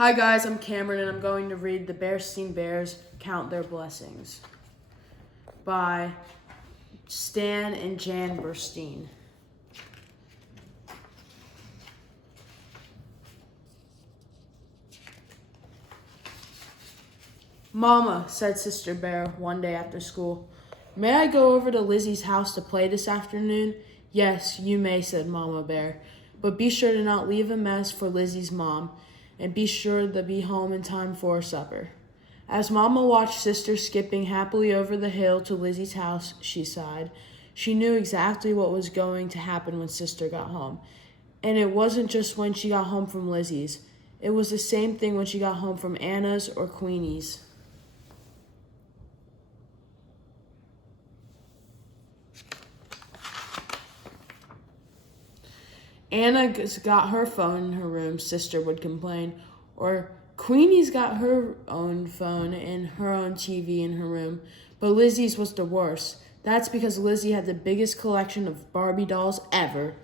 Hi guys, I'm Cameron and I'm going to read The Berenstain Bears Count Their Blessings by Stan and Jan Berenstain. Mama, said Sister Bear one day after school, may I go over to Lizzie's house to play this afternoon? Yes, you may, said Mama Bear, but be sure to not leave a mess for Lizzie's mom, and be sure to be home in time for supper. As Mama watched Sister skipping happily over the hill to Lizzie's house, she sighed. She knew exactly what was going to happen when Sister got home. And it wasn't just when she got home from Lizzie's. It was the same thing when she got home from Anna's or Queenie's. Anna's got her phone in her room, Sister would complain, or Queenie's got her own phone and her own TV in her room, but Lizzie's was the worst. That's because Lizzie had the biggest collection of Barbie dolls ever.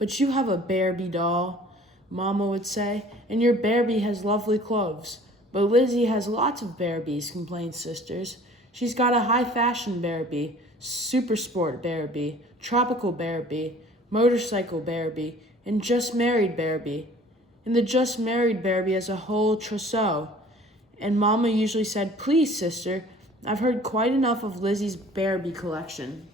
But you have a Barbie doll, Mama would say, and your Barbie has lovely clothes. But Lizzie has lots of Barbies, complained Sisters. She's got a high-fashion Barbie, super sport Barbie, tropical Barbie, motorcycle Barbie, and just married Barbie. And the just married Barbie has a whole trousseau. And Mama usually said, please, Sister, I've heard quite enough of Lizzie's Barbie collection.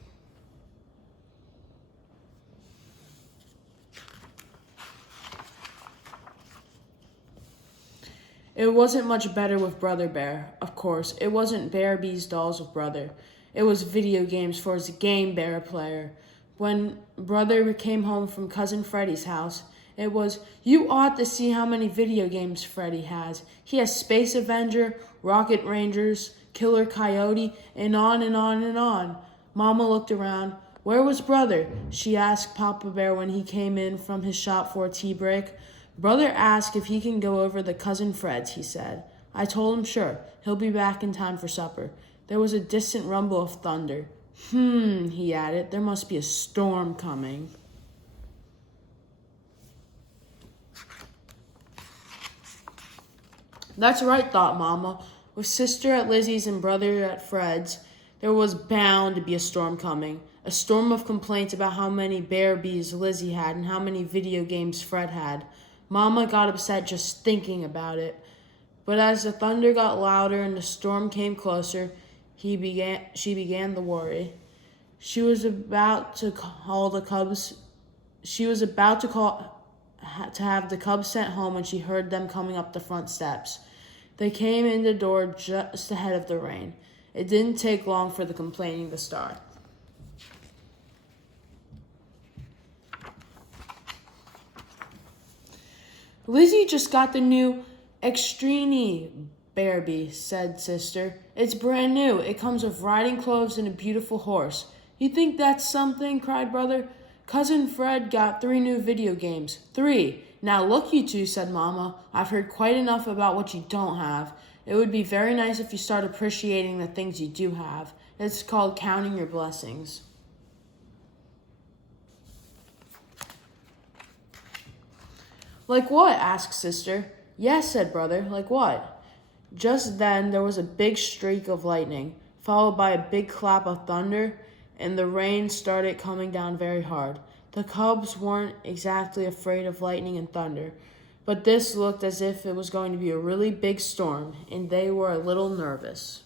It wasn't much better with Brother Bear, of course. It wasn't Barbie's dolls with Brother. It was video games for his Game Bear player. When Brother came home from Cousin Freddie's house, it was, you ought to see how many video games Freddie has. He has Space Avenger, Rocket Rangers, Killer Coyote, and on and on and on. Mama looked around. Where was Brother? She asked Papa Bear when he came in from his shop for a tea break. Brother asked if he can go over to Cousin Fred's, he said. I told him sure. He'll be back in time for supper. There was a distant rumble of thunder. He added, there must be a storm coming. That's right, thought Mama. With Sister at Lizzie's and Brother at Fred's, there was bound to be a storm coming. A storm of complaints about how many Barbies Lizzie had and how many video games Fred had. Mama got upset just thinking about it. But as the thunder got louder and the storm came closer, she began to worry. She was about to have the Cubs sent home when she heard them coming up the front steps. They came in the door just ahead of the rain. It didn't take long for the complaining to start. Lizzie just got the new Extreme Barbie, said Sister. It's brand new. It comes with riding clothes and a beautiful horse. You think that's something? Cried Brother. Cousin Fred got 3 new video games. 3. Now look, you two, said Mama. I've heard quite enough about what you don't have. It would be very nice if you start appreciating the things you do have. It's called counting your blessings. Like what? Asked Sister. Yes, said Brother. Like what? Just then there was a big streak of lightning, followed by a big clap of thunder, and the rain started coming down very hard. The Cubs weren't exactly afraid of lightning and thunder, but this looked as if it was going to be a really big storm, and they were a little nervous.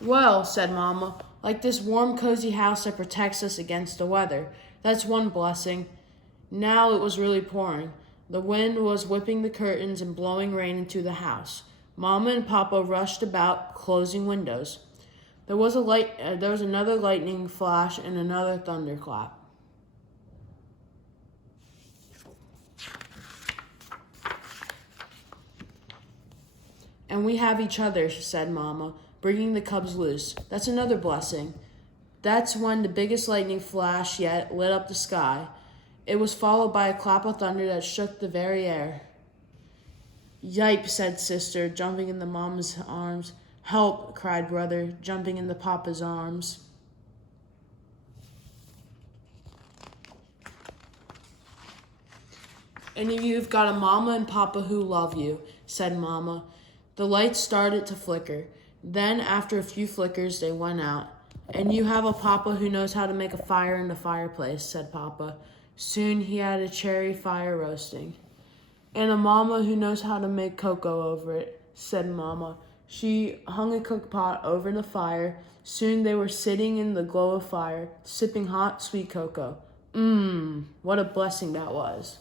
Well, said Mama, like this warm, cozy house that protects us against the weather. That's one blessing. Now it was really pouring. The wind was whipping the curtains and blowing rain into the house. Mama and Papa rushed about, closing windows. There was another lightning flash and another thunderclap. And we have each other, said Mama, bringing the Cubs loose. That's another blessing. That's when the biggest lightning flash yet lit up the sky. It was followed by a clap of thunder that shook the very air. Yipe, said Sister, jumping into Mama's arms. Help, cried Brother, jumping into Papa's arms. And you've got a mama and papa who love you, said Mama. The lights started to flicker. Then, after a few flickers, they went out. And you have a papa who knows how to make a fire in the fireplace, said Papa. Soon he had a cherry fire roasting. And a mama who knows how to make cocoa over it, said Mama. She hung a cook pot over the fire. Soon they were sitting in the glow of fire, sipping hot, sweet cocoa. What a blessing that was.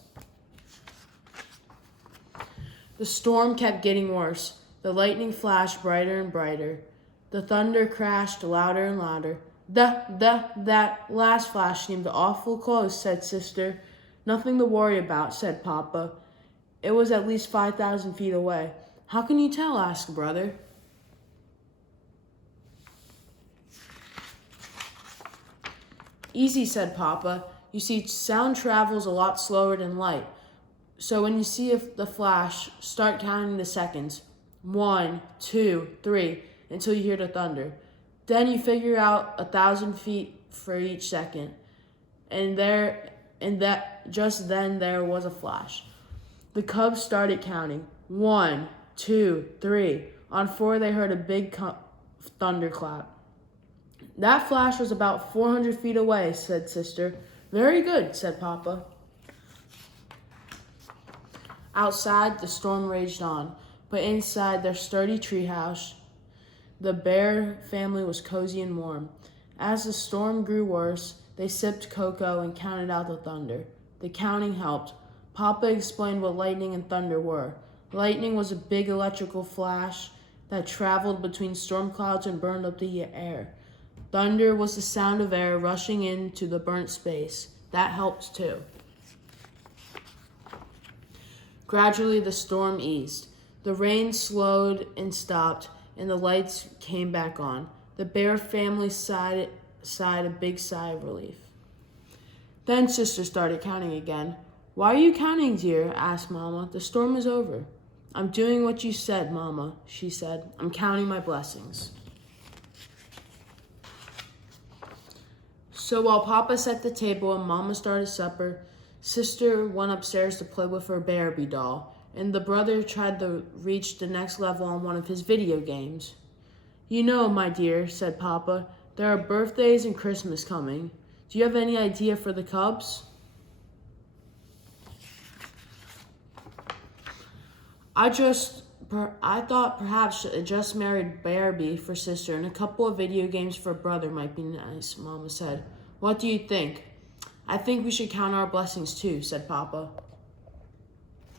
The storm kept getting worse. The lightning flashed brighter and brighter. The thunder crashed louder and louder. That last flash seemed awful close, said Sister. Nothing to worry about, said Papa. It was at least 5,000 feet away. How can you tell? Asked Brother. Easy, said Papa. You see, sound travels a lot slower than light. So when you see the flash, start counting the seconds. 1, 2, 3, until you hear the thunder. Then you figure out 1,000 feet for each second. Just then there was a flash. The cubs started counting. 1, 2, 3. On 4, they heard a big thunderclap. That flash was about 400 feet away, said Sister. Very good, said Papa. Outside, the storm raged on, but inside their sturdy treehouse, the bear family was cozy and warm. As the storm grew worse, they sipped cocoa and counted out the thunder. The counting helped. Papa explained what lightning and thunder were. Lightning was a big electrical flash that traveled between storm clouds and burned up the air. Thunder was the sound of air rushing into the burnt space. That helped too. Gradually, the storm eased. The rain slowed and stopped, and the lights came back on. The bear family sighed a big sigh of relief. Then Sister started counting again. Why are you counting, dear? Asked Mama. The storm is over. I'm doing what you said, Mama, she said. I'm counting my blessings. So while Papa set the table and Mama started supper, Sister went upstairs to play with her Barbie doll, and the brother tried to reach the next level on one of his video games. You know, my dear, said Papa, there are birthdays and Christmas coming. Do you have any idea for the cubs? I thought perhaps a just married Barbie for Sister and a couple of video games for brother might be nice, Mama said. What do you think? I think we should count our blessings too, said Papa.